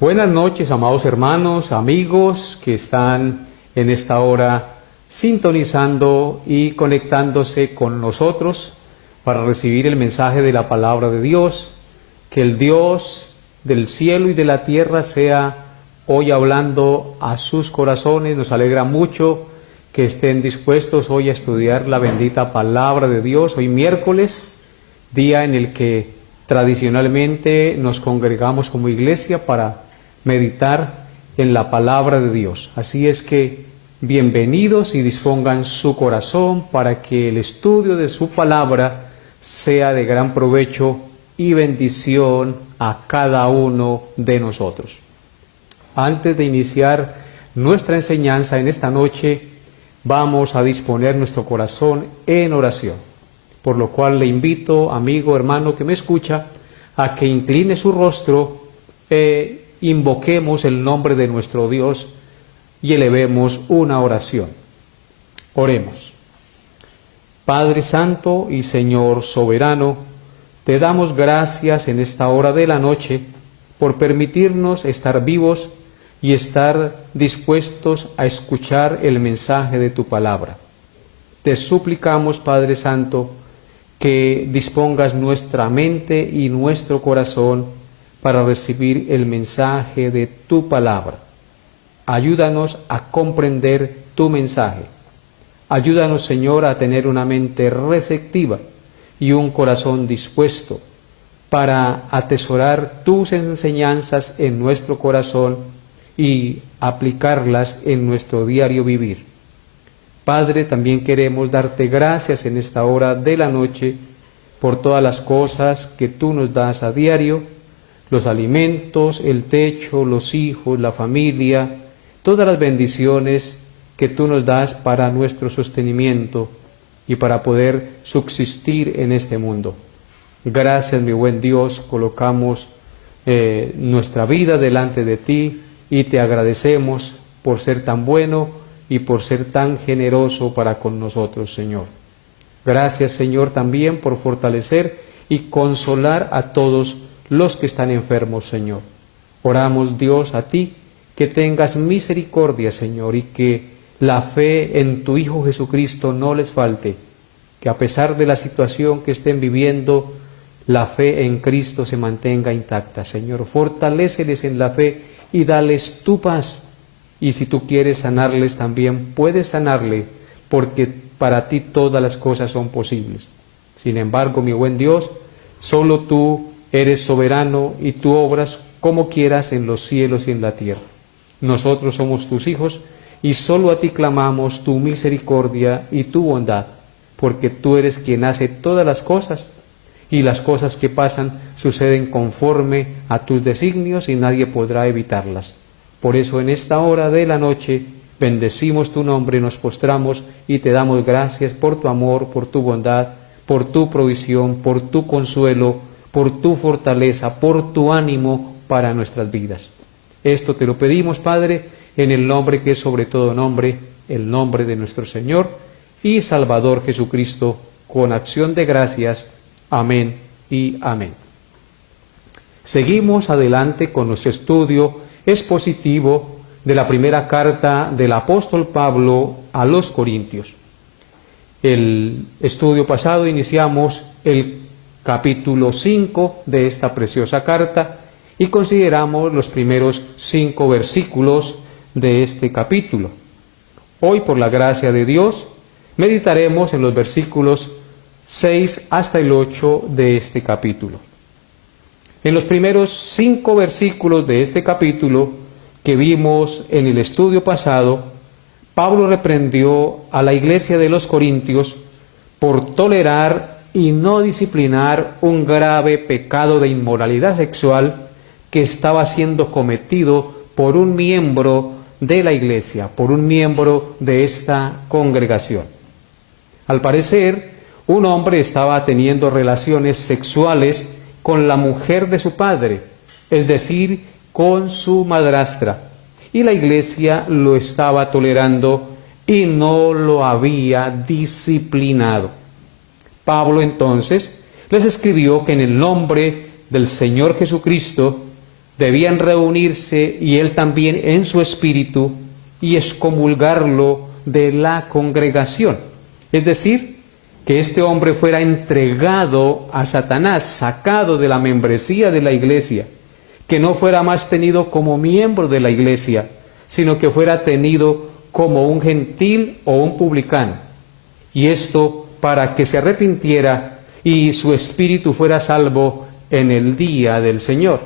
Buenas noches, amados hermanos, amigos que están en esta hora sintonizando y conectándose con nosotros para recibir el mensaje de la palabra de Dios. Que el Dios del cielo y de la tierra sea hoy hablando a sus corazones. Nos alegra mucho que estén dispuestos hoy a estudiar la bendita palabra de Dios. Hoy miércoles, día en el que tradicionalmente nos congregamos como iglesia para meditar en la palabra de Dios. Así es que bienvenidos y dispongan su corazón para que el estudio de su palabra sea de gran provecho y bendición a cada uno de nosotros. Antes de iniciar nuestra enseñanza en esta noche, vamos a disponer nuestro corazón en oración, por lo cual le invito, amigo, hermano que me escucha, a que incline su rostro e invoquemos el nombre de nuestro Dios y elevemos una oración. Oremos. Padre Santo y Señor Soberano, te damos gracias en esta hora de la noche por permitirnos estar vivos y estar dispuestos a escuchar el mensaje de tu palabra. Te suplicamos, Padre Santo, que dispongas nuestra mente y nuestro corazón para recibir el mensaje de tu palabra. Ayúdanos a comprender tu mensaje. Ayúdanos, Señor, a tener una mente receptiva y un corazón dispuesto para atesorar tus enseñanzas en nuestro corazón y aplicarlas en nuestro diario vivir. Padre, también queremos darte gracias en esta hora de la noche por todas las cosas que tú nos das a diario, los alimentos, el techo, los hijos, la familia, todas las bendiciones que tú nos das para nuestro sostenimiento y para poder subsistir en este mundo. Gracias, mi buen Dios, colocamos nuestra vida delante de ti y te agradecemos por ser tan bueno y por ser tan generoso para con nosotros, Señor. Gracias, Señor, también por fortalecer y consolar a todos los que están enfermos, Señor. Oramos, Dios, a ti, que tengas misericordia, Señor, y que la fe en tu Hijo Jesucristo no les falte, que a pesar de la situación que estén viviendo, la fe en Cristo se mantenga intacta, Señor. Fortaléceles en la fe y dales tu paz. Y si tú quieres sanarles también, puedes sanarle, porque para ti todas las cosas son posibles. Sin embargo, mi buen Dios, solo tú eres soberano y tú obras como quieras en los cielos y en la tierra. Nosotros somos tus hijos y solo a ti clamamos tu misericordia y tu bondad, porque tú eres quien hace todas las cosas y las cosas que pasan suceden conforme a tus designios y nadie podrá evitarlas. Por eso en esta hora de la noche bendecimos tu nombre, nos postramos y te damos gracias por tu amor, por tu bondad, por tu provisión, por tu consuelo, por tu fortaleza, por tu ánimo para nuestras vidas. Esto te lo pedimos, Padre, en el nombre que es sobre todo nombre, el nombre de nuestro Señor y Salvador Jesucristo, con acción de gracias. Amén y amén. Seguimos adelante con nuestro estudio expositivo de la primera carta del apóstol Pablo a los Corintios. El estudio pasado iniciamos el capítulo 5 de esta preciosa carta y consideramos los primeros 5 versículos de este capítulo. Hoy, por la gracia de Dios, meditaremos en los versículos 6 hasta el 8 de este capítulo. En los primeros 5 versículos de este capítulo que vimos en el estudio pasado, Pablo reprendió a la iglesia de los Corintios por tolerar y no disciplinar un grave pecado de inmoralidad sexual que estaba siendo cometido por un miembro de la iglesia, por un miembro de esta congregación. Al parecer, un hombre estaba teniendo relaciones sexuales con la mujer de su padre, es decir, con su madrastra, y la iglesia lo estaba tolerando y no lo había disciplinado. Pablo entonces les escribió que en el nombre del Señor Jesucristo debían reunirse y él también en su espíritu y excomulgarlo de la congregación. Es decir, que este hombre fuera entregado a Satanás, sacado de la membresía de la iglesia, que no fuera más tenido como miembro de la iglesia, sino que fuera tenido como un gentil o un publicano. Y esto para que se arrepintiera y su espíritu fuera salvo en el día del Señor.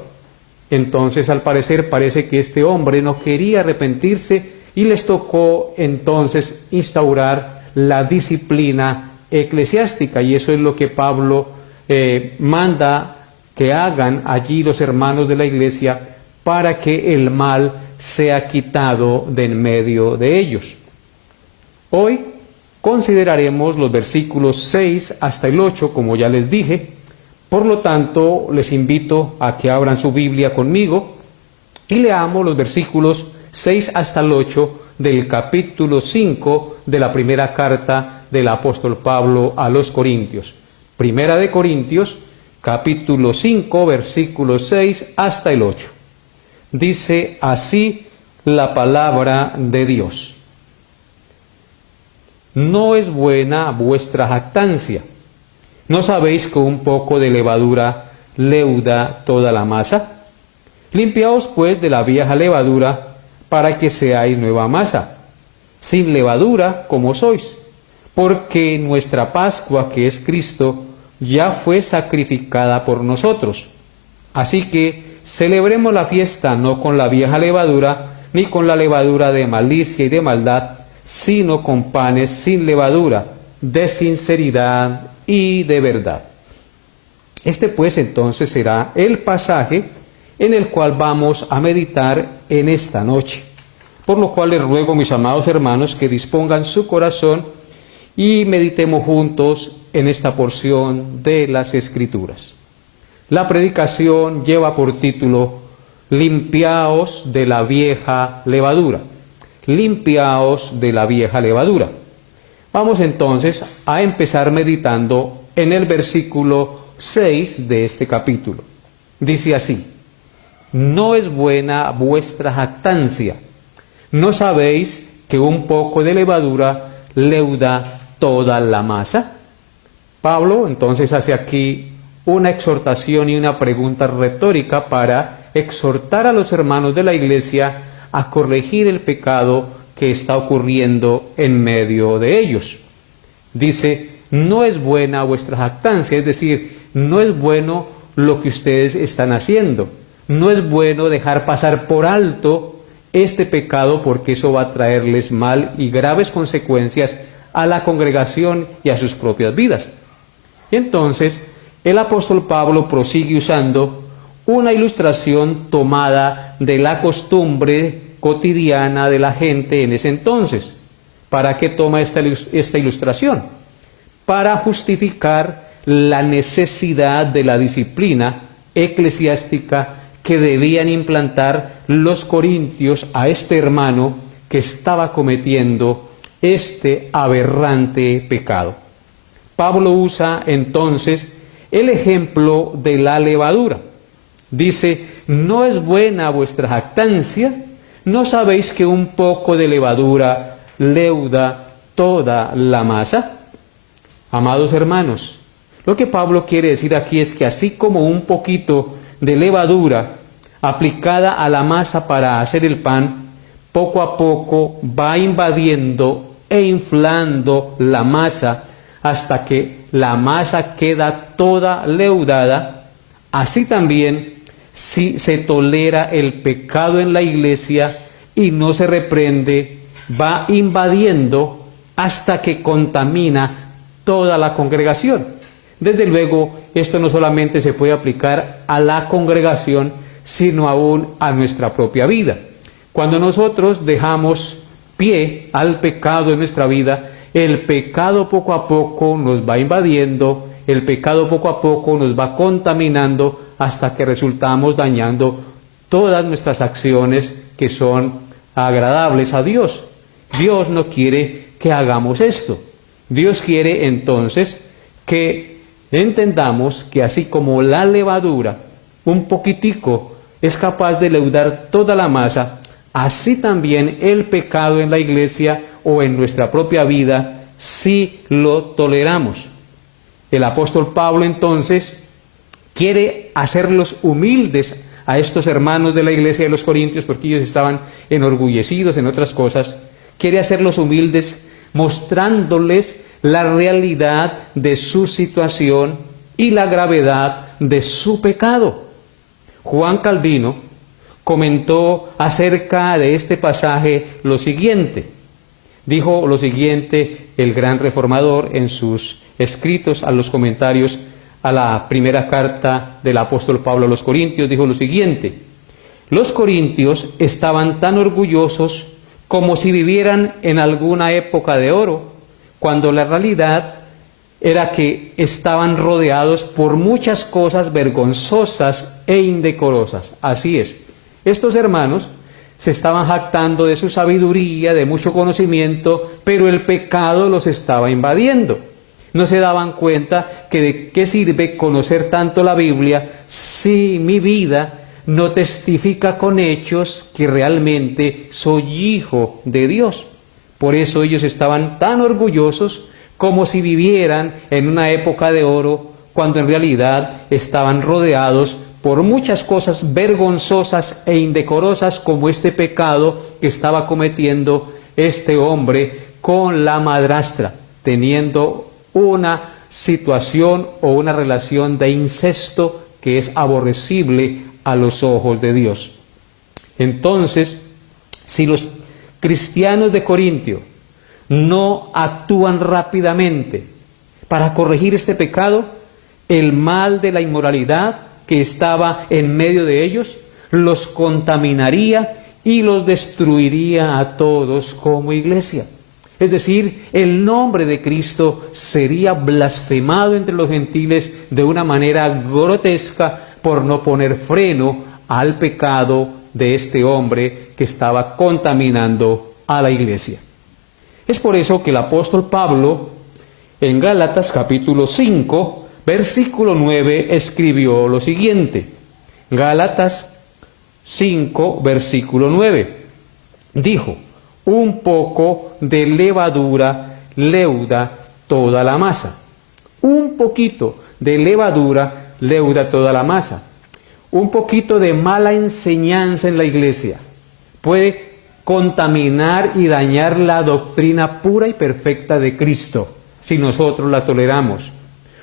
Entonces, al parecer, parece que este hombre no quería arrepentirse y les tocó entonces instaurar la disciplina eclesiástica, y eso es lo que Pablo manda que hagan allí los hermanos de la iglesia para que el mal sea quitado de en medio de ellos. Hoy consideraremos los versículos 6 hasta el 8, como ya les dije. Por lo tanto, les invito a que abran su Biblia conmigo y leamos los versículos 6 hasta el 8 del capítulo 5 de la primera carta del apóstol Pablo a los Corintios. Primera de Corintios, capítulo 5, versículos 6 hasta el 8. Dice así la palabra de Dios: No es buena vuestra jactancia. ¿No sabéis que un poco de levadura leuda toda la masa? Limpiaos pues de la vieja levadura, para que seáis nueva masa, sin levadura como sois, porque nuestra Pascua, que es Cristo, ya fue sacrificada por nosotros. Así que celebremos la fiesta no con la vieja levadura, ni con la levadura de malicia y de maldad, sino con panes sin levadura, de sinceridad y de verdad. Este pues entonces será el pasaje en el cual vamos a meditar en esta noche. Por lo cual les ruego, mis amados hermanos, que dispongan su corazón y meditemos juntos en esta porción de las Escrituras. La predicación lleva por título: Limpiaos de la vieja levadura. Limpiaos de la vieja levadura. Vamos entonces a empezar meditando en el versículo 6 de este capítulo. Dice así: No es buena vuestra jactancia. ¿No sabéis que un poco de levadura leuda toda la masa? Pablo entonces hace aquí una exhortación y una pregunta retórica para exhortar a los hermanos de la iglesia a corregir el pecado que está ocurriendo en medio de ellos. Dice: no es buena vuestra jactancia, es decir, no es bueno lo que ustedes están haciendo. No es bueno dejar pasar por alto este pecado, porque eso va a traerles mal y graves consecuencias a la congregación y a sus propias vidas. Y entonces el apóstol Pablo prosigue usando una ilustración tomada de la costumbre cotidiana de la gente en ese entonces. ¿Para qué toma esta ilustración? Para justificar la necesidad de la disciplina eclesiástica que debían implantar los corintios a este hermano que estaba cometiendo este aberrante pecado. Pablo usa entonces el ejemplo de la levadura. Dice: ¿no es buena vuestra jactancia? ¿No sabéis que un poco de levadura leuda toda la masa? Amados hermanos, lo que Pablo quiere decir aquí es que así como un poquito de levadura aplicada a la masa para hacer el pan, poco a poco va invadiendo e inflando la masa hasta que la masa queda toda leudada, así también, si se tolera el pecado en la iglesia y no se reprende, va invadiendo hasta que contamina toda la congregación. Desde luego, esto no solamente se puede aplicar a la congregación, sino aún a nuestra propia vida. Cuando nosotros dejamos pie al pecado en nuestra vida, el pecado poco a poco nos va invadiendo, el pecado poco a poco nos va contaminando hasta que resultamos dañando todas nuestras acciones que son agradables a Dios. Dios no quiere que hagamos esto. Dios quiere entonces que entendamos que así como la levadura, un poquitico es capaz de leudar toda la masa, así también el pecado en la iglesia o en nuestra propia vida, si lo toleramos. El apóstol Pablo entonces quiere hacerlos humildes a estos hermanos de la iglesia de los Corintios, porque ellos estaban enorgullecidos en otras cosas. Quiere hacerlos humildes mostrándoles la realidad de su situación y la gravedad de su pecado. Juan Calvino comentó acerca de este pasaje lo siguiente. Dijo lo siguiente el gran reformador en sus escritos a los comentarios a la primera carta del apóstol Pablo a los Corintios. Dijo lo siguiente: los corintios estaban tan orgullosos como si vivieran en alguna época de oro, cuando la realidad era que estaban rodeados por muchas cosas vergonzosas e indecorosas. Así es, estos hermanos se estaban jactando de su sabiduría, de mucho conocimiento, pero el pecado los estaba invadiendo. No se daban cuenta que de qué sirve conocer tanto la Biblia si mi vida no testifica con hechos que realmente soy hijo de Dios. Por eso ellos estaban tan orgullosos como si vivieran en una época de oro, cuando en realidad estaban rodeados por muchas cosas vergonzosas e indecorosas, como este pecado que estaba cometiendo este hombre con la madrastra, teniendo una situación o una relación de incesto que es aborrecible a los ojos de Dios. Entonces, si los cristianos de Corintio no actúan rápidamente para corregir este pecado, el mal de la inmoralidad que estaba en medio de ellos los contaminaría y los destruiría a todos como iglesia. Es decir, el nombre de Cristo sería blasfemado entre los gentiles de una manera grotesca por no poner freno al pecado de este hombre que estaba contaminando a la iglesia. Es por eso que el apóstol Pablo, en Gálatas capítulo 5, versículo 9, escribió lo siguiente. Gálatas 5, versículo 9. Dijo: un poco de levadura leuda toda la masa. Un poquito de levadura leuda toda la masa. Un poquito de mala enseñanza en la iglesia puede contaminar y dañar la doctrina pura y perfecta de Cristo, si nosotros la toleramos.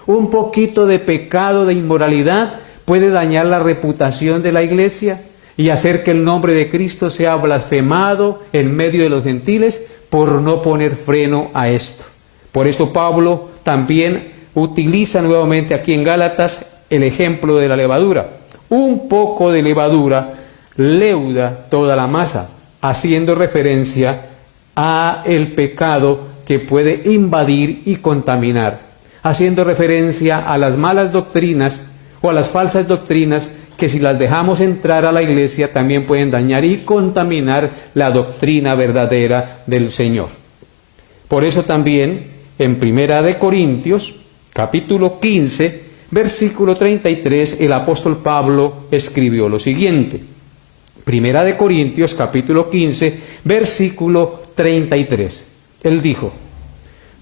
Un poquito de pecado, de inmoralidad, puede dañar la reputación de la iglesia y hacer que el nombre de Cristo sea blasfemado en medio de los gentiles por no poner freno a esto. Por eso Pablo también utiliza nuevamente aquí en Gálatas el ejemplo de la levadura. Un poco de levadura leuda toda la masa, haciendo referencia a el pecado que puede invadir y contaminar, haciendo referencia a las malas doctrinas o a las falsas doctrinas que, si las dejamos entrar a la iglesia, también pueden dañar y contaminar la doctrina verdadera del Señor. Por eso también en Primera de Corintios, capítulo 15, versículo 33, el apóstol Pablo escribió lo siguiente. Primera de Corintios, capítulo 15, versículo 33. Él dijo: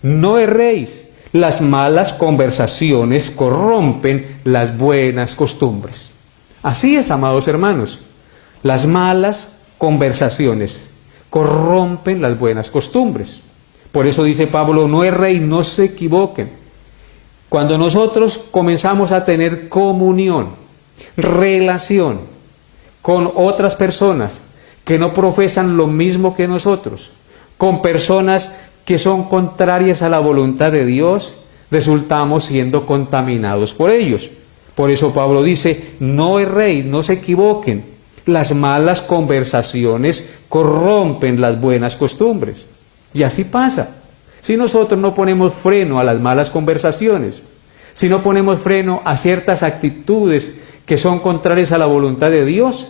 no erréis, las malas conversaciones corrompen las buenas costumbres. Así es, amados hermanos, las malas conversaciones corrompen las buenas costumbres. Por eso dice Pablo: no erréis, no se equivoquen. Cuando nosotros comenzamos a tener comunión, relación con otras personas que no profesan lo mismo que nosotros, con personas que son contrarias a la voluntad de Dios, resultamos siendo contaminados por ellos. Por eso Pablo dice: no erréis, no se equivoquen, las malas conversaciones corrompen las buenas costumbres. Y así pasa. Si nosotros no ponemos freno a las malas conversaciones, si no ponemos freno a ciertas actitudes que son contrarias a la voluntad de Dios,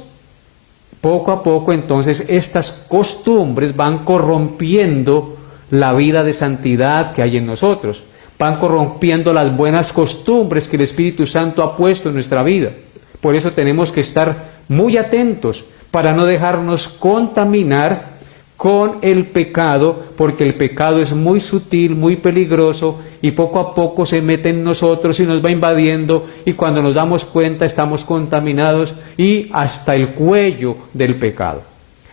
poco a poco entonces estas costumbres van corrompiendo la vida de santidad que hay en nosotros, van corrompiendo las buenas costumbres que el Espíritu Santo ha puesto en nuestra vida. Por eso tenemos que estar muy atentos para no dejarnos contaminar con el pecado, porque el pecado es muy sutil, muy peligroso y poco a poco se mete en nosotros y nos va invadiendo, y cuando nos damos cuenta estamos contaminados y hasta el cuello del pecado.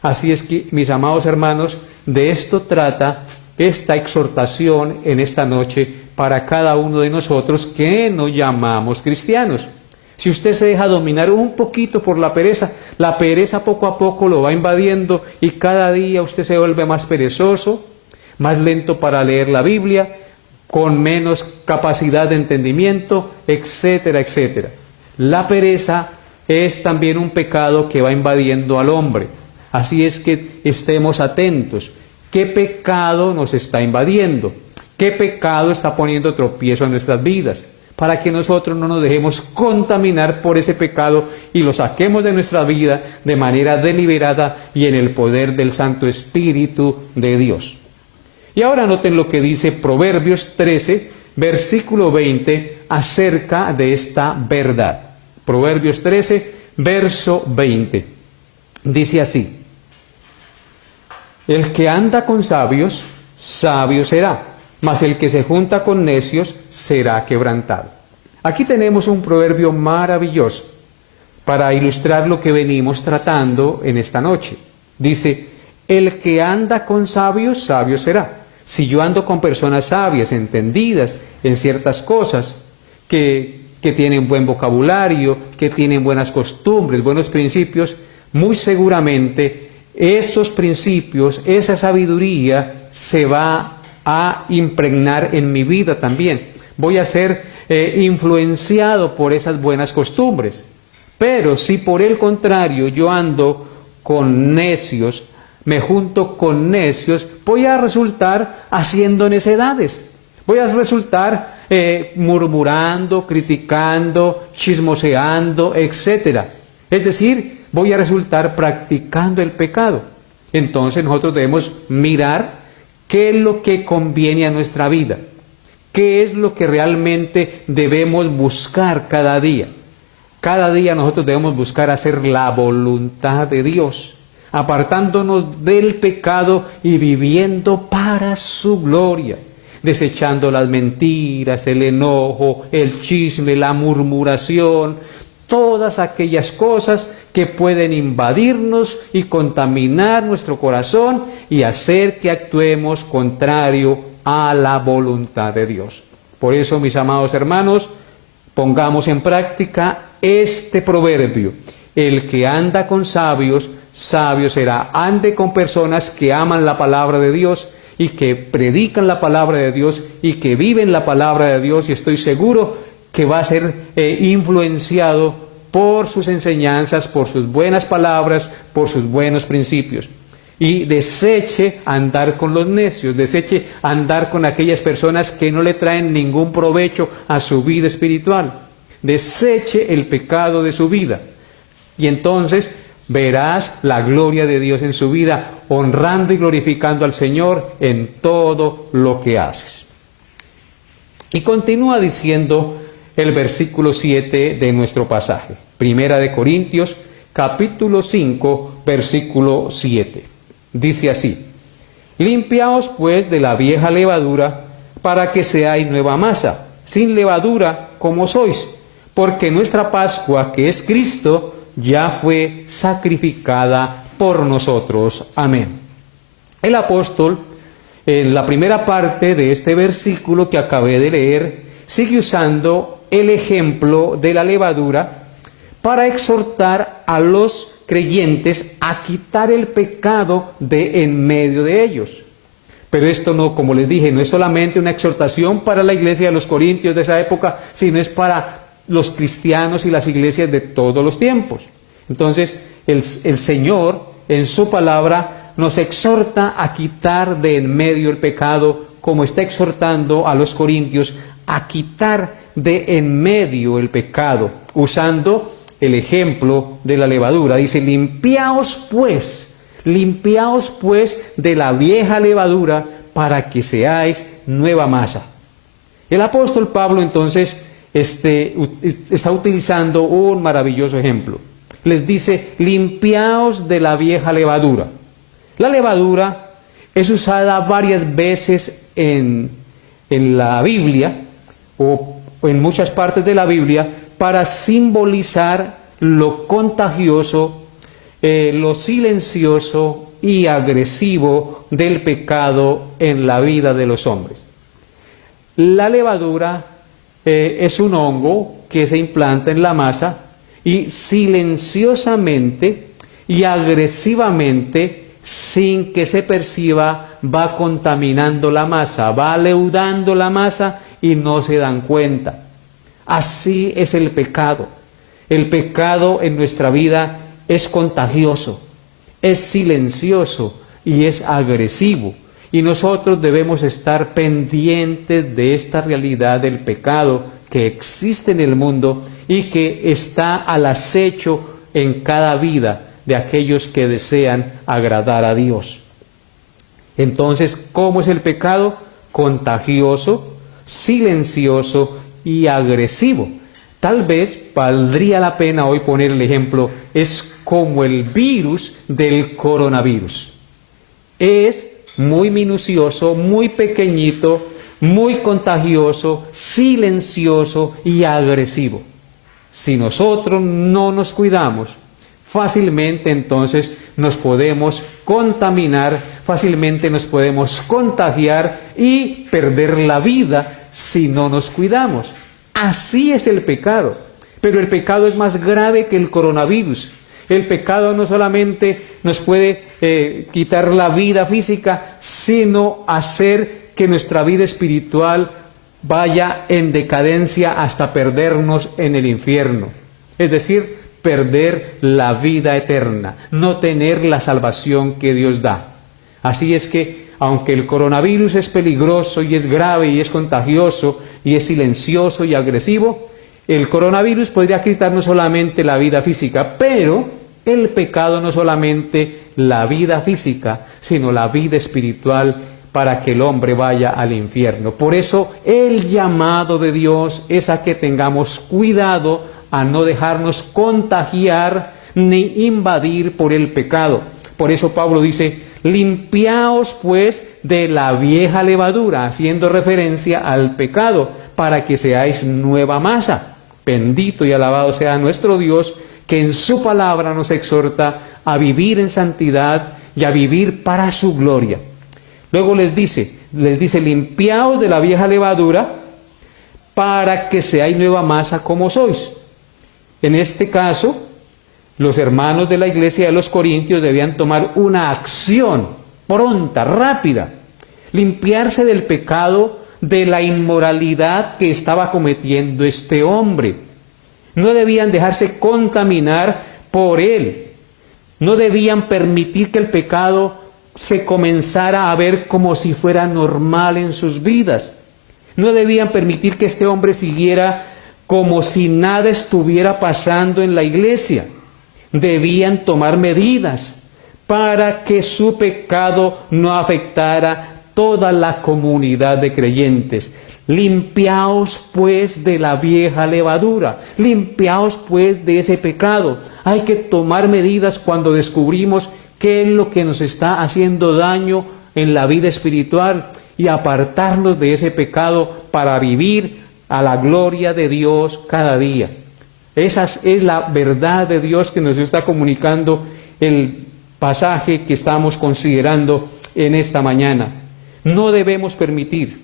Así es que, mis amados hermanos, de esto trata esta exhortación en esta noche para cada uno de nosotros que nos llamamos cristianos. Si usted se deja dominar un poquito por la pereza poco a poco lo va invadiendo y cada día usted se vuelve más perezoso, más lento para leer la Biblia, con menos capacidad de entendimiento, etcétera, etcétera. La pereza es también un pecado que va invadiendo al hombre. Así es que estemos atentos. ¿Qué pecado nos está invadiendo? ¿Qué pecado está poniendo tropiezo en nuestras vidas? Para que nosotros no nos dejemos contaminar por ese pecado y lo saquemos de nuestra vida de manera deliberada y en el poder del Santo Espíritu de Dios. Y ahora noten lo que dice Proverbios 13, versículo 20, acerca de esta verdad. Proverbios 13, verso 20. Dice así: el que anda con sabios, sabio será, mas el que se junta con necios será quebrantado. Aquí tenemos un proverbio maravilloso para ilustrar lo que venimos tratando en esta noche. Dice, el que anda con sabios, sabio será. Si yo ando con personas sabias, entendidas en ciertas cosas, que tienen buen vocabulario, que tienen buenas costumbres, buenos principios, muy seguramente esos principios, esa sabiduría se va a impregnar en mi vida también. Voy a ser influenciado por esas buenas costumbres. Pero si por el contrario yo ando con necios, me junto con necios, voy a resultar haciendo necedades. Voy a resultar murmurando, criticando, chismoseando, etc. Es decir, voy a resultar practicando el pecado. Entonces nosotros debemos mirar qué es lo que conviene a nuestra vida, qué es lo que realmente debemos buscar cada día. Cada día nosotros debemos buscar hacer la voluntad de Dios, apartándonos del pecado y viviendo para su gloria, desechando las mentiras, el enojo, el chisme, la murmuración, todas aquellas cosas que pueden invadirnos y contaminar nuestro corazón y hacer que actuemos contrario a la voluntad de Dios. Por eso, mis amados hermanos, pongamos en práctica este proverbio: el que anda con sabios, sabio será. Ande con personas que aman la palabra de Dios y que predican la palabra de Dios y que viven la palabra de Dios, y estoy seguro que va a ser influenciado por sus enseñanzas, por sus buenas palabras, por sus buenos principios. Y deseche andar con los necios, deseche andar con aquellas personas que no le traen ningún provecho a su vida espiritual. Deseche el pecado de su vida. Y entonces verás la gloria de Dios en su vida, honrando y glorificando al Señor en todo lo que haces. Y continúa diciendo el versículo 7 de nuestro pasaje. Primera de Corintios, capítulo 5, versículo 7. Dice así: limpiaos pues de la vieja levadura, para que seáis nueva masa, sin levadura como sois, porque nuestra Pascua, que es Cristo, ya fue sacrificada por nosotros. Amén. El apóstol, en la primera parte de este versículo que acabé de leer, sigue usando el ejemplo de la levadura para exhortar a los creyentes a quitar el pecado de en medio de ellos. Pero esto no, como les dije, no es solamente una exhortación para la iglesia de los corintios de esa época, sino es para los cristianos y las iglesias de todos los tiempos. Entonces, el Señor, en su palabra, nos exhorta a quitar de en medio el pecado, como está exhortando a los corintios a quitar de en medio el pecado, usando el ejemplo de la levadura. Dice, limpiaos pues de la vieja levadura, para que seáis nueva masa. El apóstol Pablo entonces está utilizando un maravilloso ejemplo. les dice, limpiaos de la vieja levadura. La levadura es usada varias veces en la Biblia o en muchas partes de la Biblia para simbolizar lo contagioso, lo silencioso y agresivo del pecado en la vida de los hombres. La levadura es un hongo que se implanta en la masa y silenciosamente y agresivamente, sin que se perciba, va contaminando la masa, va leudando la masa y no se dan cuenta. Así es el pecado. El pecado en nuestra vida es contagioso, es silencioso y es agresivo. Y nosotros debemos estar pendientes de esta realidad del pecado que existe en el mundo y que está al acecho en cada vida de aquellos que desean agradar a Dios. Entonces, ¿cómo es el pecado? Contagioso, silencioso y agresivo. Tal vez valdría la pena hoy poner el ejemplo, es como el virus del coronavirus. Es muy minucioso, muy pequeñito, muy contagioso, silencioso y agresivo. Si nosotros no nos cuidamos, fácilmente entonces nos podemos contaminar, fácilmente nos podemos contagiar y perder la vida si no nos cuidamos. Así es el pecado, pero el pecado es más grave que el coronavirus. El pecado no solamente nos puede quitar la vida física, sino hacer que nuestra vida espiritual vaya en decadencia hasta perdernos en el infierno. Es decir, perder la vida eterna, no tener la salvación que Dios da. Así es que, aunque el coronavirus es peligroso y es grave y es contagioso y es silencioso y agresivo, el coronavirus podría quitarnos solamente la vida física, pero el pecado no solamente la vida física, sino la vida espiritual para que el hombre vaya al infierno. Por eso el llamado de Dios es a que tengamos cuidado a no dejarnos contagiar ni invadir por el pecado. Por eso Pablo dice, limpiaos pues de la vieja levadura, haciendo referencia al pecado, para que seáis nueva masa. Bendito y alabado sea nuestro Dios, que en su palabra nos exhorta a vivir en santidad y a vivir para su gloria. Luego les dice, limpiaos de la vieja levadura para que seáis nueva masa como sois. En este caso, los hermanos de la iglesia de los Corintios debían tomar una acción pronta, rápida, limpiarse del pecado, de la inmoralidad que estaba cometiendo este hombre. No debían dejarse contaminar por él. No debían permitir que el pecado se comenzara a ver como si fuera normal en sus vidas. No debían permitir que este hombre siguiera como si nada estuviera pasando en la iglesia. Debían tomar medidas para que su pecado no afectara toda la comunidad de creyentes. Limpiaos pues de la vieja levadura, limpiaos pues de ese pecado. Hay que tomar medidas cuando descubrimos qué es lo que nos está haciendo daño en la vida espiritual y apartarnos de ese pecado para vivir a la gloria de Dios cada día. Esa es la verdad de Dios que nos está comunicando el pasaje que estamos considerando en esta mañana. No debemos permitir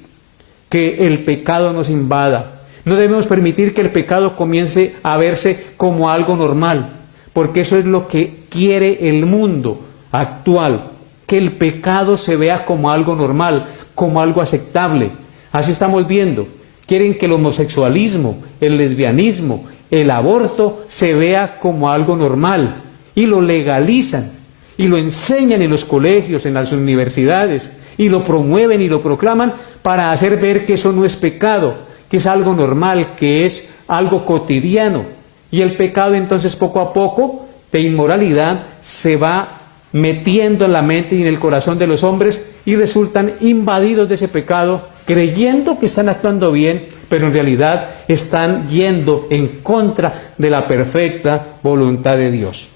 que el pecado nos invada. No debemos permitir que el pecado comience a verse como algo normal, porque eso es lo que quiere el mundo actual, que el pecado se vea como algo normal, como algo aceptable. Así estamos viendo. Quieren que el homosexualismo, el lesbianismo, el aborto se vea como algo normal y lo legalizan y lo enseñan en los colegios, en las universidades y lo promueven y lo proclaman para hacer ver que eso no es pecado, que es algo normal, que es algo cotidiano. Y el pecado entonces poco a poco de inmoralidad se va metiendo en la mente y en el corazón de los hombres y resultan invadidos de ese pecado creyendo que están actuando bien, pero en realidad están yendo en contra de la perfecta voluntad de Dios.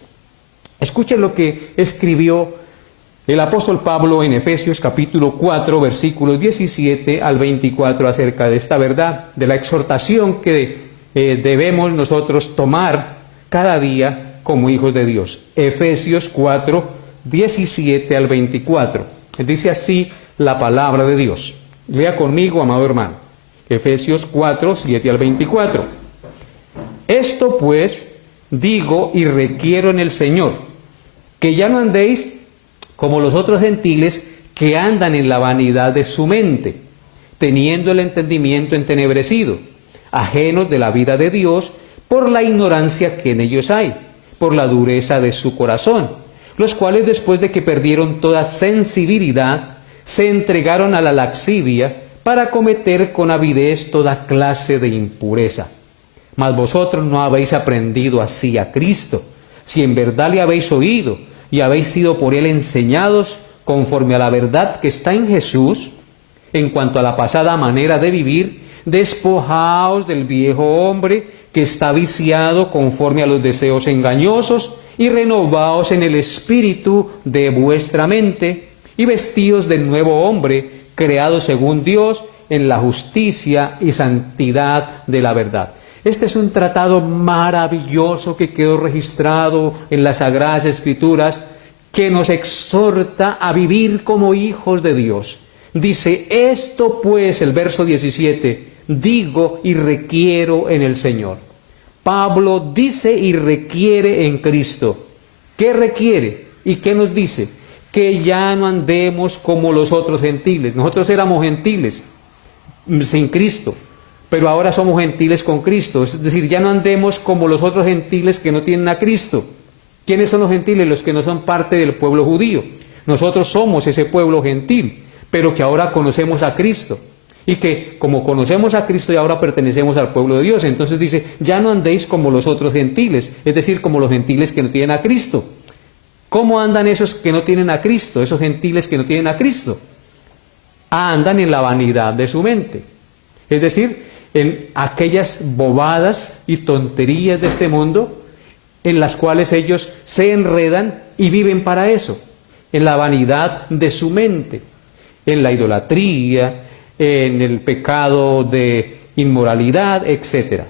Escuchen lo que escribió el apóstol Pablo en Efesios capítulo 4, versículos 17 al 24 acerca de esta verdad, de la exhortación que debemos nosotros tomar cada día como hijos de Dios. Efesios 4, 17 al 24. Dice así la palabra de Dios. Lea conmigo, amado hermano. Efesios 4, 7 al 24. Esto pues digo y requiero en el Señor, que ya no andéis como los otros gentiles que andan en la vanidad de su mente, teniendo el entendimiento entenebrecido, ajenos de la vida de Dios, por la ignorancia que en ellos hay, por la dureza de su corazón, los cuales después de que perdieron toda sensibilidad, se entregaron a la lascivia para cometer con avidez toda clase de impureza. Mas vosotros no habéis aprendido así a Cristo, si en verdad le habéis oído y habéis sido por él enseñados conforme a la verdad que está en Jesús. En cuanto a la pasada manera de vivir, despojaos del viejo hombre que está viciado conforme a los deseos engañosos, y renovaos en el espíritu de vuestra mente, y vestíos del nuevo hombre, creado según Dios, en la justicia y santidad de la verdad. Este es un tratado maravilloso que quedó registrado en las Sagradas Escrituras, que nos exhorta a vivir como hijos de Dios. Dice, esto pues, el verso 17, digo y requiero en el Señor. Pablo dice y requiere en Cristo. ¿Qué requiere? ¿Y qué nos dice? Que ya no andemos como los otros gentiles. Nosotros éramos gentiles sin Cristo, pero ahora somos gentiles con Cristo. Es decir, ya no andemos como los otros gentiles que no tienen a Cristo. ¿Quiénes son los gentiles? Los que no son parte del pueblo judío. Nosotros somos ese pueblo gentil, pero que ahora conocemos a Cristo. Y que como conocemos a Cristo y ahora pertenecemos al pueblo de Dios, entonces dice, ya no andéis como los otros gentiles, es decir, como los gentiles que no tienen a Cristo. ¿Cómo andan esos que no tienen a Cristo, esos gentiles que no tienen a Cristo? Andan en la vanidad de su mente, es decir, en aquellas bobadas y tonterías de este mundo en las cuales ellos se enredan y viven para eso, en la vanidad de su mente, en la idolatría, en el pecado de inmoralidad, etc.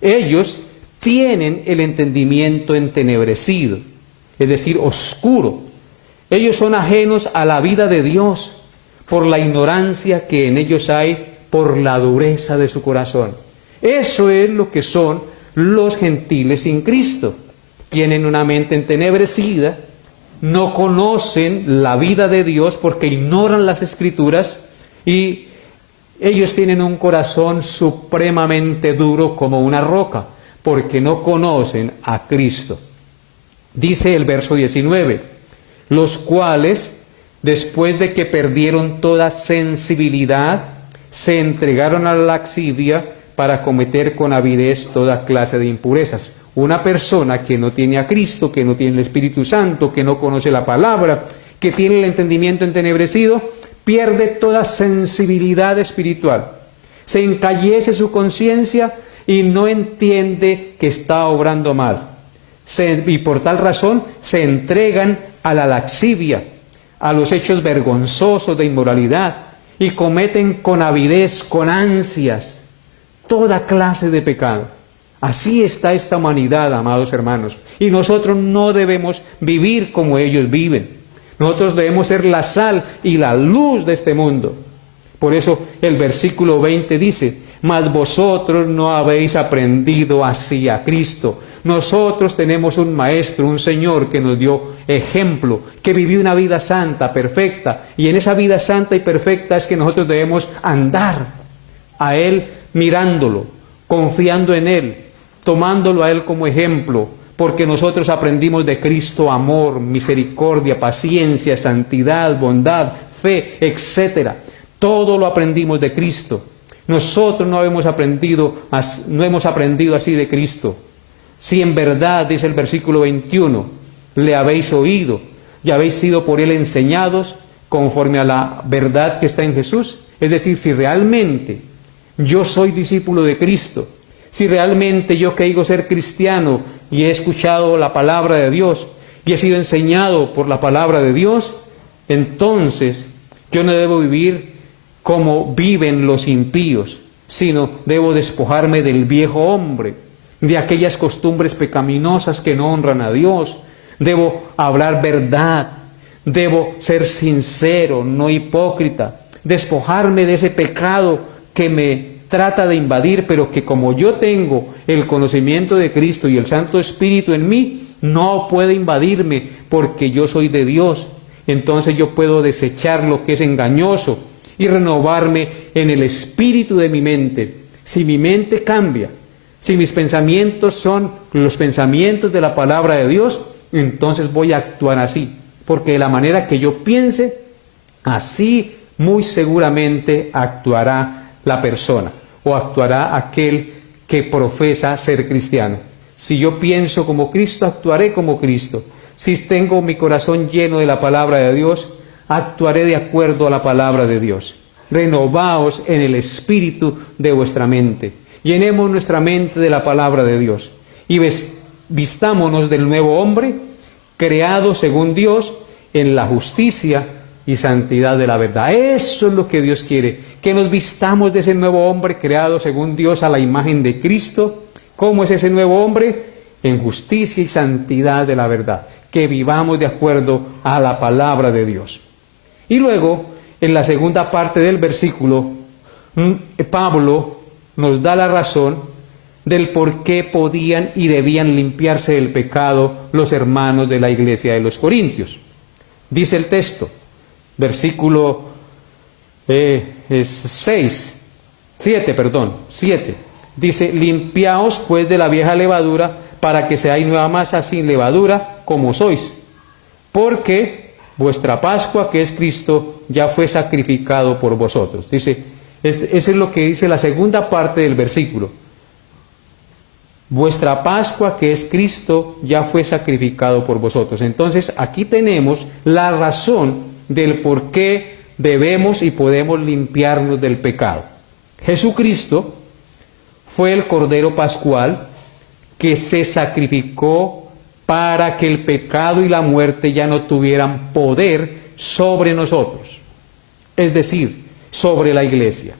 Ellos tienen el entendimiento entenebrecido, es decir, oscuro. Ellos son ajenos a la vida de Dios por la ignorancia que en ellos hay, por la dureza de su corazón. Eso es lo que son los gentiles sin Cristo. Tienen una mente entenebrecida, no conocen la vida de Dios porque ignoran las Escrituras, y ellos tienen un corazón supremamente duro como una roca, porque no conocen a Cristo. Dice el verso 19, los cuales, después de que perdieron toda sensibilidad, se entregaron a la lascivia para cometer con avidez toda clase de impurezas. Una persona que no tiene a Cristo, que no tiene el Espíritu Santo, que no conoce la palabra, que tiene el entendimiento entenebrecido, pierde toda sensibilidad espiritual. Se encallece su conciencia y no entiende que está obrando mal. Y por tal razón se entregan a la lascivia, a los hechos vergonzosos de inmoralidad, y cometen con avidez, con ansias, toda clase de pecado. Así está esta humanidad, amados hermanos, y nosotros no debemos vivir como ellos viven. Nosotros debemos ser la sal y la luz de este mundo. Por eso el versículo 20 dice, mas vosotros no habéis aprendido así a Cristo. Nosotros tenemos un Maestro, un Señor que nos dio ejemplo, que vivió una vida santa, perfecta, y en esa vida santa y perfecta es que nosotros debemos andar a Él mirándolo, confiando en Él, tomándolo a Él como ejemplo, porque nosotros aprendimos de Cristo amor, misericordia, paciencia, santidad, bondad, fe, etc. Todo lo aprendimos de Cristo. Nosotros no hemos aprendido así de Cristo. Si en verdad, dice el versículo 21, le habéis oído y habéis sido por Él enseñados conforme a la verdad que está en Jesús, Es decir, si realmente yo soy discípulo de Cristo, si realmente yo que digo ser cristiano y he escuchado la palabra de Dios y he sido enseñado por la palabra de Dios, entonces yo no debo vivir como viven los impíos, sino debo despojarme del viejo hombre, de aquellas costumbres pecaminosas que no honran a Dios. Debo hablar verdad, debo ser sincero, no hipócrita, despojarme de ese pecado que me trata de invadir, pero que como yo tengo el conocimiento de Cristo y el Santo Espíritu en mí, no puede invadirme porque yo soy de Dios. Entonces yo puedo desechar lo que es engañoso y renovarme en el espíritu de mi mente. Si mi mente cambia, si mis pensamientos son los pensamientos de la palabra de Dios, entonces voy a actuar así, porque de la manera que yo piense, así muy seguramente actuará la persona o actuará aquel que profesa ser cristiano. Si yo pienso como Cristo, actuaré como Cristo. Si tengo mi corazón lleno de la palabra de Dios, actuaré de acuerdo a la palabra de Dios. Renovaos en el espíritu de vuestra mente. Llenemos nuestra mente de la palabra de Dios y vistámonos del nuevo hombre, creado según Dios en la justicia y santidad de la verdad. Eso es lo que Dios quiere, que nos vistamos de ese nuevo hombre creado según Dios a la imagen de Cristo. ¿Cómo es ese nuevo hombre? En justicia y santidad de la verdad, que vivamos de acuerdo a la palabra de Dios. Y luego, en la segunda parte del versículo, Pablo nos da la razón del por qué podían y debían limpiarse del pecado los hermanos de la iglesia de los Corintios. Dice el texto, versículo 7, dice: limpiaos pues de la vieja levadura, para que seáis nueva masa sin levadura, como sois, porque vuestra Pascua, que es Cristo, ya fue sacrificado por vosotros. Dice, eso es lo que dice la segunda parte del versículo. Vuestra Pascua, que es Cristo, ya fue sacrificado por vosotros. Entonces, aquí tenemos la razón del por qué debemos y podemos limpiarnos del pecado. Jesucristo fue el Cordero Pascual que se sacrificó para que el pecado y la muerte ya no tuvieran poder sobre nosotros, es decir, sobre la iglesia.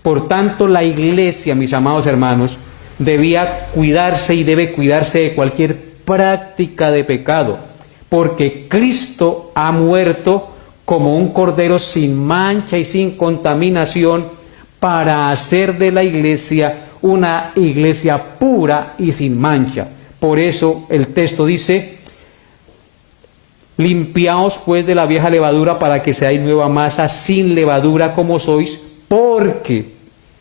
Por tanto, la iglesia, mis amados hermanos, debía cuidarse y debe cuidarse de cualquier práctica de pecado, porque Cristo ha muerto como un cordero sin mancha y sin contaminación para hacer de la iglesia una iglesia pura y sin mancha. Por eso el texto dice: limpiaos pues de la vieja levadura, para que seáis nueva masa sin levadura, como sois, porque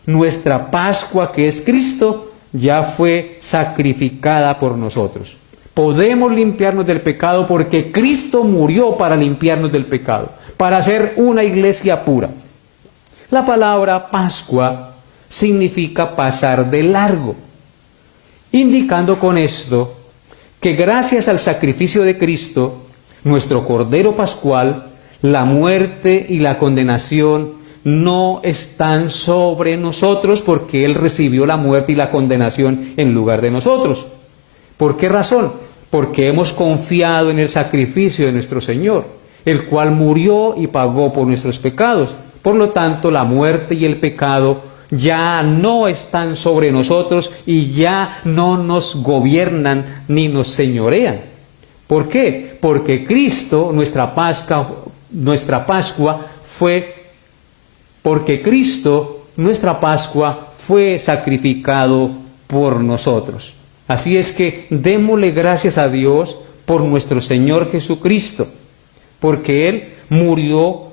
nuestra Pascua, que es Cristo, ya fue sacrificada por nosotros. Podemos limpiarnos del pecado porque Cristo murió para limpiarnos del pecado, para hacer una iglesia pura. La palabra Pascua significa pasar de largo, indicando con esto que gracias al sacrificio de Cristo, nuestro Cordero Pascual, la muerte y la condenación no están sobre nosotros, porque Él recibió la muerte y la condenación en lugar de nosotros. ¿Por qué razón? Porque hemos confiado en el sacrificio de nuestro Señor, el cual murió y pagó por nuestros pecados. Por lo tanto, la muerte y el pecado ya no están sobre nosotros y ya no nos gobiernan ni nos señorean. ¿Por qué? Porque Cristo, nuestra Pascua fue sacrificado por nosotros. Así es que démosle gracias a Dios por nuestro Señor Jesucristo, porque Él murió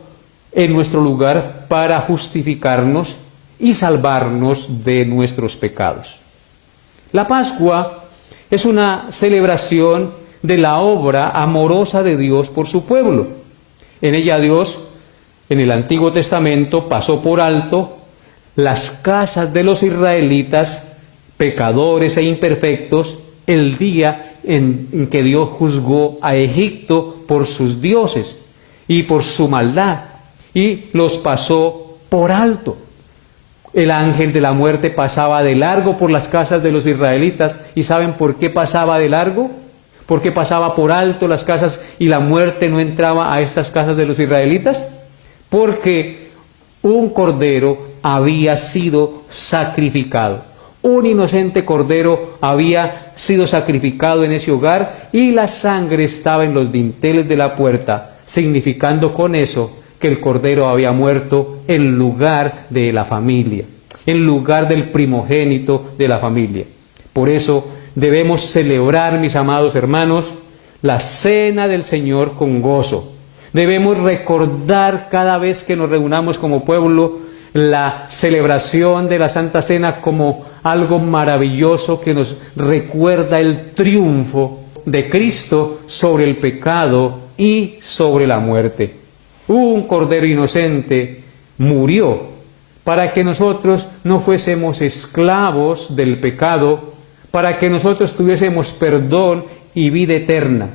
en nuestro lugar para justificarnos y salvarnos de nuestros pecados. La Pascua es una celebración de la obra amorosa de Dios por su pueblo. En ella Dios, en el Antiguo Testamento, pasó por alto las casas de los israelitas, pecadores e imperfectos, el día en que Dios juzgó a Egipto por sus dioses y por su maldad, y los pasó por alto. El ángel de la muerte pasaba de largo por las casas de los israelitas. ¿Y saben por qué pasaba de largo? ¿Por qué pasaba por alto las casas y la muerte no entraba a estas casas de los israelitas? Porque un cordero había sido sacrificado. Un inocente cordero había sido sacrificado en ese hogar y la sangre estaba en los dinteles de la puerta, significando con eso que el cordero había muerto en lugar de la familia, en lugar del primogénito de la familia. Por eso debemos celebrar, mis amados hermanos, la cena del Señor con gozo. Debemos recordar cada vez que nos reunamos como pueblo la celebración de la Santa Cena como algo maravilloso que nos recuerda el triunfo de Cristo sobre el pecado y sobre la muerte. Un cordero inocente murió para que nosotros no fuésemos esclavos del pecado, para que nosotros tuviésemos perdón y vida eterna.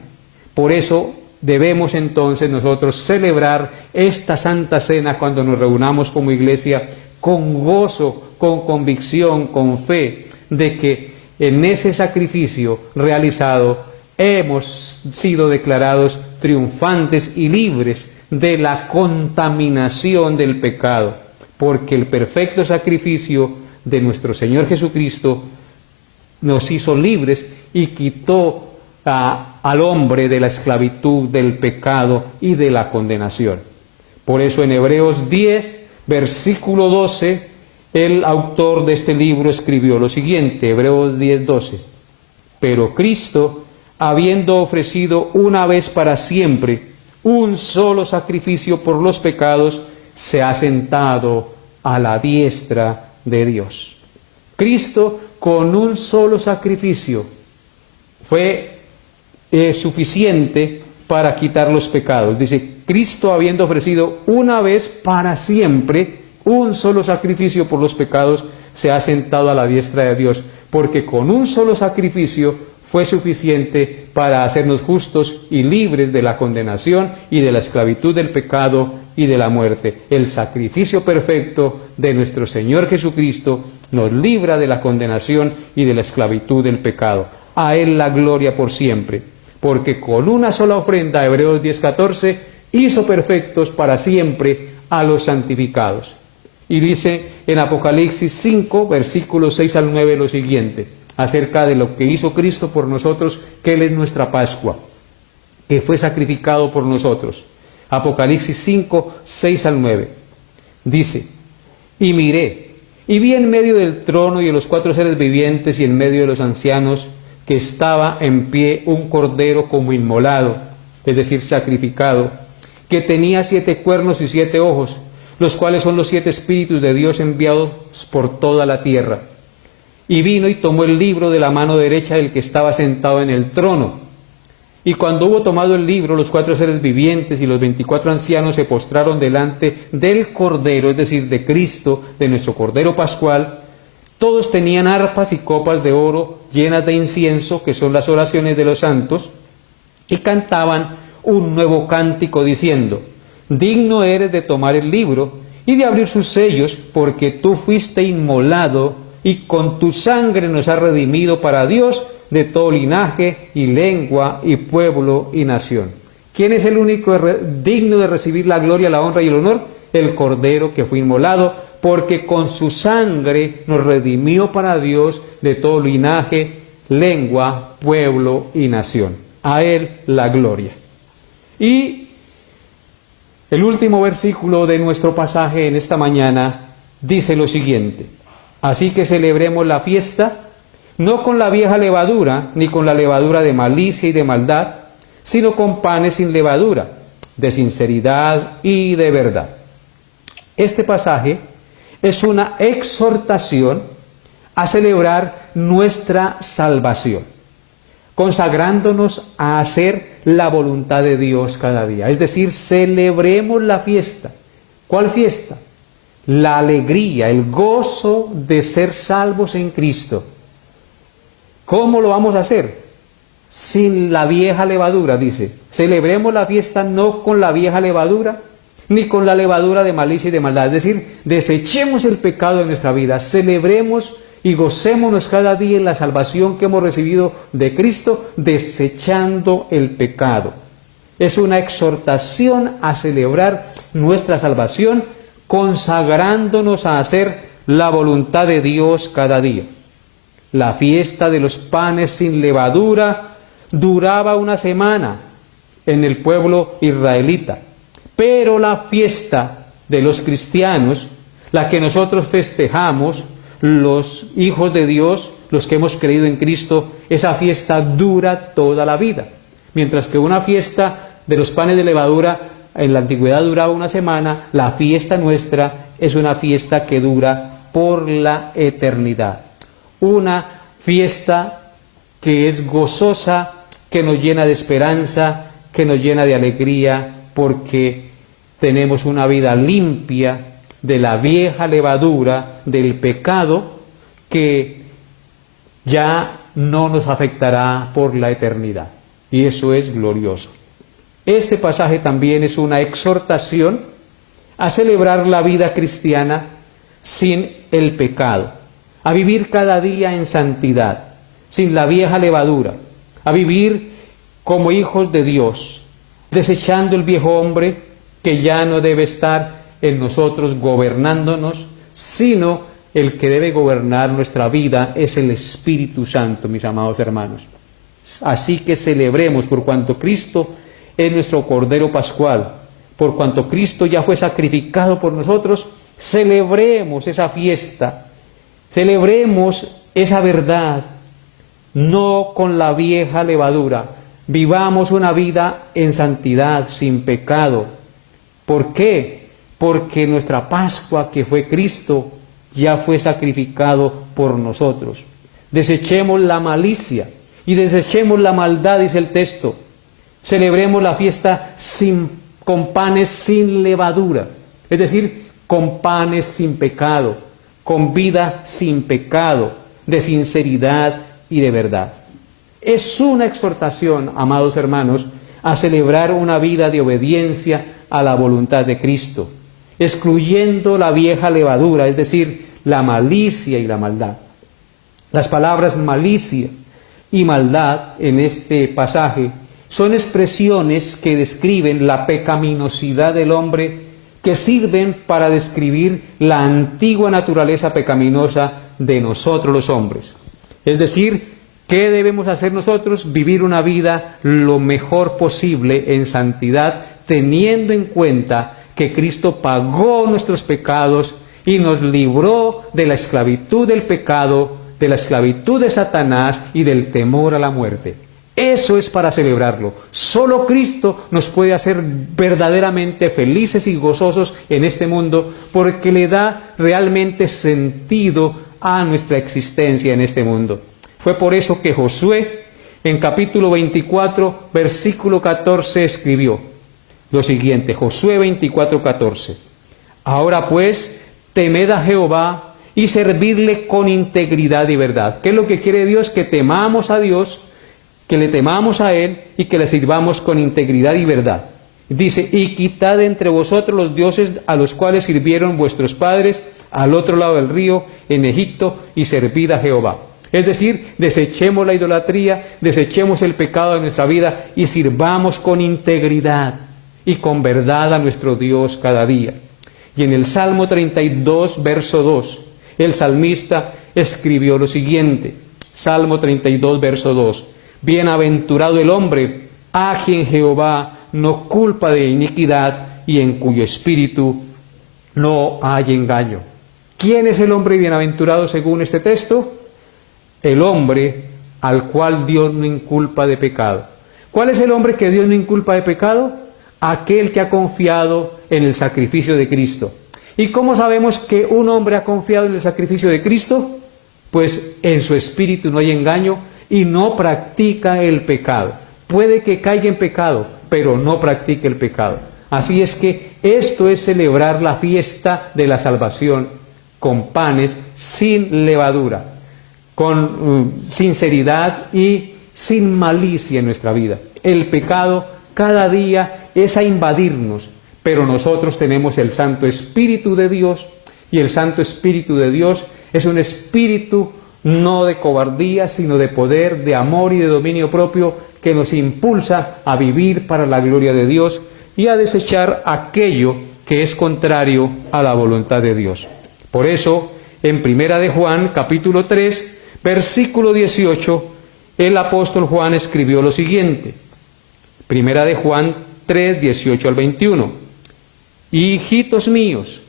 Por eso debemos entonces nosotros celebrar esta Santa Cena cuando nos reunamos como iglesia con gozo, con convicción, con fe, de que en ese sacrificio realizado hemos sido declarados triunfantes y libres de la contaminación del pecado, porque el perfecto sacrificio de nuestro Señor Jesucristo nos hizo libres y quitó al hombre de la esclavitud, del pecado y de la condenación. Por eso en Hebreos 10, versículo 12, el autor de este libro escribió lo siguiente, Hebreos 10, 12. Pero Cristo, habiendo ofrecido una vez para siempre un solo sacrificio por los pecados, se ha sentado a la diestra de Dios. Cristo, con un solo sacrificio, fue suficiente para quitar los pecados. Dice, Cristo habiendo ofrecido una vez para siempre un solo sacrificio por los pecados, se ha sentado a la diestra de Dios, porque con un solo sacrificio fue suficiente para hacernos justos y libres de la condenación y de la esclavitud del pecado y de la muerte. El sacrificio perfecto de nuestro Señor Jesucristo nos libra de la condenación y de la esclavitud del pecado. A Él la gloria por siempre, porque con una sola ofrenda, Hebreos 10:14, hizo perfectos para siempre a los santificados. Y dice en Apocalipsis 5, versículos 6 al 9 lo siguiente, acerca de lo que hizo Cristo por nosotros, que Él es nuestra Pascua, que fue sacrificado por nosotros. Apocalipsis 5, 6 al 9. Dice, y miré, y vi en medio del trono y de los 4 seres vivientes y en medio de los ancianos, que estaba en pie un cordero como inmolado, es decir, sacrificado, que tenía 7 cuernos y 7 ojos, los cuales son los 7 espíritus de Dios enviados por toda la tierra. Y vino y tomó el libro de la mano derecha del que estaba sentado en el trono. Y cuando hubo tomado el libro, los 4 seres vivientes y los 24 ancianos se postraron delante del Cordero, es decir, de Cristo, de nuestro Cordero Pascual. Todos tenían arpas y copas de oro llenas de incienso, que son las oraciones de los santos, y cantaban un nuevo cántico diciendo, digno eres de tomar el libro y de abrir sus sellos, porque tú fuiste inmolado y con tu sangre nos has redimido para Dios de todo linaje y lengua y pueblo y nación. ¿Quién es el único digno de recibir la gloria, la honra y el honor? El Cordero que fue inmolado, porque con su sangre nos redimió para Dios de todo linaje, lengua, pueblo y nación. A Él la gloria. Y el último versículo de nuestro pasaje en esta mañana dice lo siguiente, así que celebremos la fiesta, no con la vieja levadura, ni con la levadura de malicia y de maldad, sino con panes sin levadura, de sinceridad y de verdad. Este pasaje es una exhortación a celebrar nuestra salvación, consagrándonos a hacer la voluntad de Dios cada día. Es decir, celebremos la fiesta. ¿Cuál fiesta? La alegría, el gozo de ser salvos en Cristo. ¿Cómo lo vamos a hacer? Sin la vieja levadura, dice. Celebremos la fiesta no con la vieja levadura, ni con la levadura de malicia y de maldad. Es decir, desechemos el pecado de nuestra vida, celebremos y gocémonos cada día en la salvación que hemos recibido de Cristo, desechando el pecado. Es una exhortación a celebrar nuestra salvación, consagrándonos a hacer la voluntad de Dios cada día. La fiesta de los panes sin levadura duraba una semana en el pueblo israelita, pero la fiesta de los cristianos, la que nosotros festejamos, los hijos de Dios, los que hemos creído en Cristo, esa fiesta dura toda la vida. Mientras que una fiesta de los panes de levadura en la antigüedad duraba una semana, la fiesta nuestra es una fiesta que dura por la eternidad. Una fiesta que es gozosa, que nos llena de esperanza, que nos llena de alegría, porque tenemos una vida limpia de la vieja levadura del pecado que ya no nos afectará por la eternidad. Y eso es glorioso. Este pasaje también es una exhortación a celebrar la vida cristiana sin el pecado, a vivir cada día en santidad, sin la vieja levadura, a vivir como hijos de Dios, desechando el viejo hombre que ya no debe estar en nosotros gobernándonos, sino el que debe gobernar nuestra vida es el Espíritu Santo, mis amados hermanos. Así que celebremos por cuanto Cristo es nuestro Cordero Pascual, por cuanto Cristo ya fue sacrificado por nosotros, celebremos esa fiesta, celebremos esa verdad, no con la vieja levadura, vivamos una vida en santidad, sin pecado. ¿Por qué? Porque nuestra Pascua, que fue Cristo, ya fue sacrificado por nosotros. Desechemos la malicia y desechemos la maldad, dice el texto. Celebremos la fiesta con panes sin levadura, es decir, con panes sin pecado, con vida sin pecado, de sinceridad y de verdad. Es una exhortación, amados hermanos, a celebrar una vida de obediencia a la voluntad de Cristo, excluyendo la vieja levadura, es decir, la malicia y la maldad. Las palabras malicia y maldad en este pasaje son expresiones que describen la pecaminosidad del hombre, que sirven para describir la antigua naturaleza pecaminosa de nosotros los hombres. Es decir, ¿qué debemos hacer nosotros? Vivir una vida lo mejor posible en santidad, teniendo en cuenta que Cristo pagó nuestros pecados y nos libró de la esclavitud del pecado, de la esclavitud de Satanás y del temor a la muerte. Eso es para celebrarlo. Solo Cristo nos puede hacer verdaderamente felices y gozosos en este mundo, porque le da realmente sentido a nuestra existencia en este mundo. Fue por eso que Josué, en capítulo 24, versículo 14, escribió lo siguiente, Josué 24, 14. Ahora pues, temed a Jehová y servidle con integridad y verdad. ¿Qué es lo que quiere Dios? Que temamos a Dios, que le temamos a Él y que le sirvamos con integridad y verdad. Dice, y quitad entre vosotros los dioses a los cuales sirvieron vuestros padres al otro lado del río, en Egipto, y servid a Jehová. Es decir, desechemos la idolatría, desechemos el pecado de nuestra vida y sirvamos con integridad y con verdad a nuestro Dios cada día. Y en el Salmo 32, verso 2, el salmista escribió lo siguiente, Salmo 32, verso 2, bienaventurado el hombre a quien Jehová no culpa de iniquidad y en cuyo espíritu no hay engaño. ¿Quién es el hombre bienaventurado según este texto? El hombre al cual Dios no inculpa de pecado. ¿Cuál es el hombre que Dios no inculpa de pecado? Aquel que ha confiado en el sacrificio de Cristo. ¿Y cómo sabemos que un hombre ha confiado en el sacrificio de Cristo? Pues en su espíritu no hay engaño y no practica el pecado. Puede que caiga en pecado, pero no practique el pecado. Así es que esto es celebrar la fiesta de la salvación con panes sin levadura, con sinceridad y sin malicia en nuestra vida. El pecado cada día es a invadirnos, pero nosotros tenemos el Santo Espíritu de Dios, y el Santo Espíritu de Dios es un espíritu no de cobardía, sino de poder, de amor y de dominio propio, que nos impulsa a vivir para la gloria de Dios y a desechar aquello que es contrario a la voluntad de Dios. Por eso, en Primera de Juan, capítulo 3, versículo 18, el apóstol Juan escribió lo siguiente. Primera de Juan 3, 18 al 21. Hijitos míos,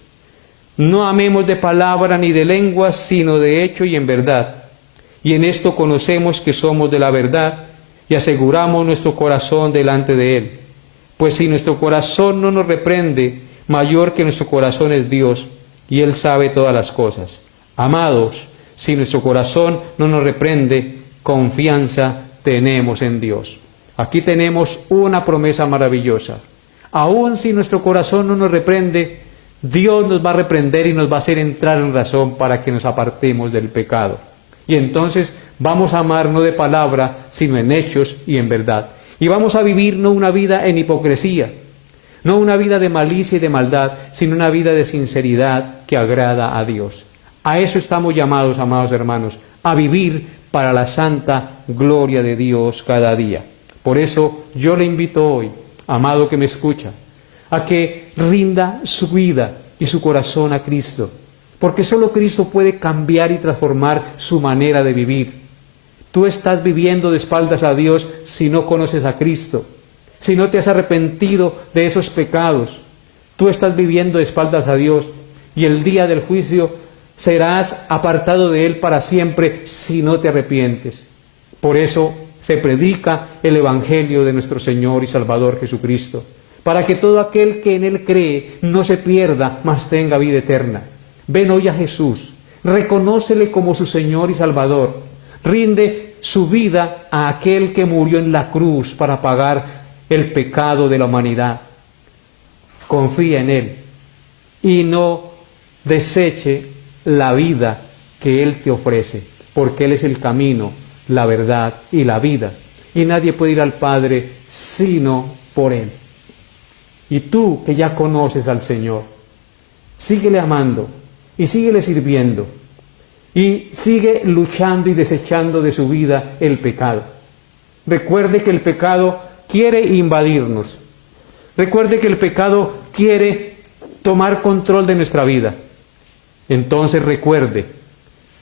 no amemos de palabra ni de lengua, sino de hecho y en verdad. Y en esto conocemos que somos de la verdad y aseguramos nuestro corazón delante de Él. Pues si nuestro corazón no nos reprende, mayor que nuestro corazón es Dios, y Él sabe todas las cosas. Amados, si nuestro corazón no nos reprende, confianza tenemos en Dios. Aquí tenemos una promesa maravillosa. Aun si nuestro corazón no nos reprende, Dios nos va a reprender y nos va a hacer entrar en razón para que nos apartemos del pecado. Y entonces vamos a amar no de palabra, sino en hechos y en verdad. Y vamos a vivir no una vida en hipocresía, no una vida de malicia y de maldad, sino una vida de sinceridad que agrada a Dios. A eso estamos llamados, amados hermanos, a vivir para la santa gloria de Dios cada día. Por eso yo le invito hoy, amado que me escucha, a que rinda su vida y su corazón a Cristo, porque solo Cristo puede cambiar y transformar su manera de vivir. Tú estás viviendo de espaldas a Dios si no conoces a Cristo, si no te has arrepentido de esos pecados. Tú estás viviendo de espaldas a Dios y el día del juicio serás apartado de Él para siempre si no te arrepientes. Por eso se predica el Evangelio de nuestro Señor y Salvador Jesucristo, para que todo aquel que en Él cree no se pierda, mas tenga vida eterna. Ven hoy a Jesús, reconócele como su Señor y Salvador, rinde su vida a aquel que murió en la cruz para pagar el pecado de la humanidad. Confía en Él y no deseche la vida que Él te ofrece, porque Él es el camino, la verdad y la vida, y nadie puede ir al Padre sino por Él. Y tú que ya conoces al Señor, síguele amando y síguele sirviendo y sigue luchando y desechando de su vida el pecado. Recuerde que el pecado quiere invadirnos. Recuerde que el pecado quiere tomar control de nuestra vida. Entonces recuerde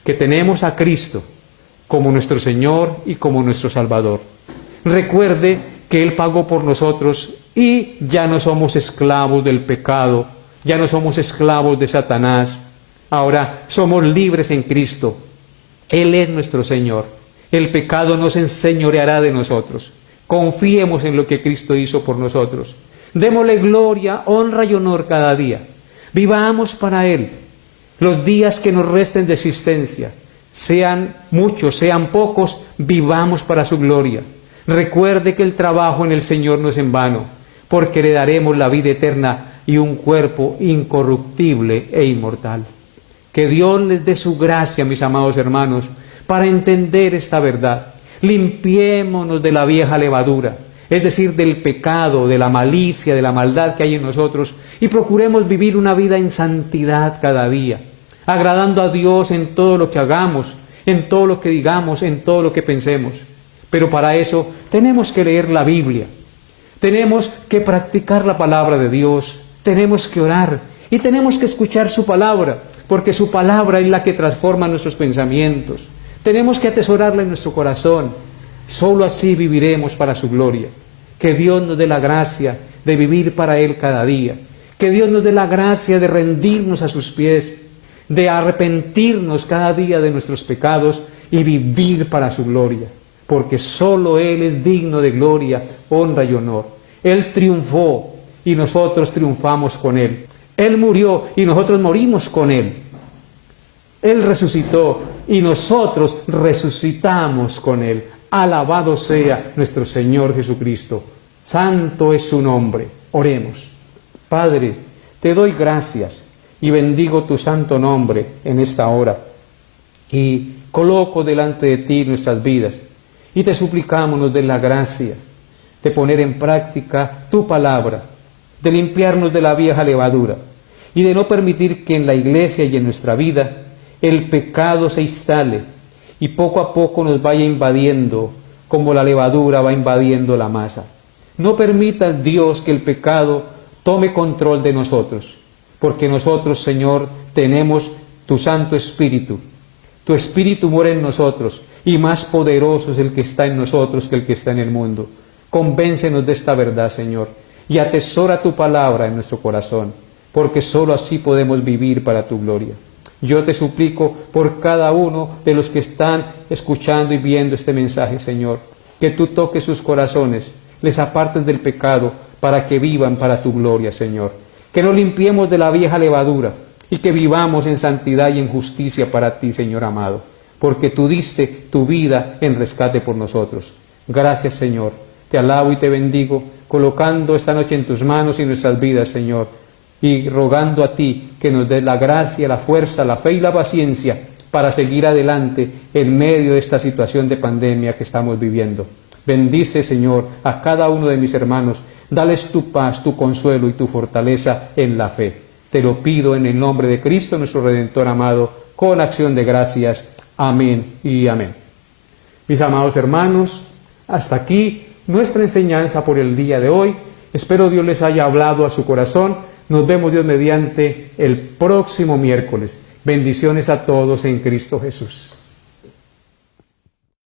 que tenemos a Cristo como nuestro Señor y como nuestro Salvador. Recuerde que Él pagó por nosotros y ya no somos esclavos del pecado, ya no somos esclavos de Satanás. Ahora somos libres en Cristo. Él es nuestro Señor. El pecado no se enseñoreará de nosotros. Confiemos en lo que Cristo hizo por nosotros. Démosle gloria, honra y honor cada día. Vivamos para Él. Los días que nos resten de existencia, sean muchos, sean pocos, vivamos para su gloria. Recuerde que el trabajo en el Señor no es en vano, porque le daremos la vida eterna y un cuerpo incorruptible e inmortal. Que Dios les dé su gracia, mis amados hermanos, para entender esta verdad. Limpiémonos de la vieja levadura, es decir, del pecado, de la malicia, de la maldad que hay en nosotros, y procuremos vivir una vida en santidad cada día, agradando a Dios en todo lo que hagamos, en todo lo que digamos, en todo lo que pensemos. Pero para eso tenemos que leer la Biblia, tenemos que practicar la palabra de Dios, tenemos que orar y tenemos que escuchar su palabra, porque su palabra es la que transforma nuestros pensamientos. Tenemos que atesorarla en nuestro corazón. Solo así viviremos para su gloria. Que Dios nos dé la gracia de vivir para Él cada día. Que Dios nos dé la gracia de rendirnos a sus pies, de arrepentirnos cada día de nuestros pecados y vivir para su gloria. Porque solo Él es digno de gloria, honra y honor. Él triunfó y nosotros triunfamos con Él. Él murió y nosotros morimos con Él. Él resucitó y nosotros resucitamos con Él. Alabado sea nuestro Señor Jesucristo. Santo es su nombre. Oremos. Padre, te doy gracias y bendigo tu santo nombre en esta hora. Y coloco delante de ti nuestras vidas. Y te suplicamos nos den la gracia de poner en práctica tu palabra, de limpiarnos de la vieja levadura y de no permitir que en la iglesia y en nuestra vida el pecado se instale y poco a poco nos vaya invadiendo como la levadura va invadiendo la masa. No permitas, Dios, que el pecado tome control de nosotros, porque nosotros, Señor, tenemos tu Santo Espíritu. Tu Espíritu mora en nosotros y más poderoso es el que está en nosotros que el que está en el mundo. Convéncenos de esta verdad, Señor, y atesora tu palabra en nuestro corazón, porque sólo así podemos vivir para tu gloria. Yo te suplico por cada uno de los que están escuchando y viendo este mensaje, Señor, que tú toques sus corazones, les apartes del pecado para que vivan para tu gloria, Señor. Que nos limpiemos de la vieja levadura y que vivamos en santidad y en justicia para ti, Señor amado, porque tú diste tu vida en rescate por nosotros. Gracias, Señor. Te alabo y te bendigo, colocando esta noche en tus manos y nuestras vidas, Señor, y rogando a ti que nos des la gracia, la fuerza, la fe y la paciencia para seguir adelante en medio de esta situación de pandemia que estamos viviendo. Bendice, Señor, a cada uno de mis hermanos. Dales tu paz, tu consuelo y tu fortaleza en la fe. Te lo pido en el nombre de Cristo, nuestro Redentor amado, con acción de gracias. Amén y amén. Mis amados hermanos, hasta aquí nuestra enseñanza por el día de hoy. Espero Dios les haya hablado a su corazón. Nos vemos, Dios mediante, el próximo miércoles. Bendiciones a todos en Cristo Jesús.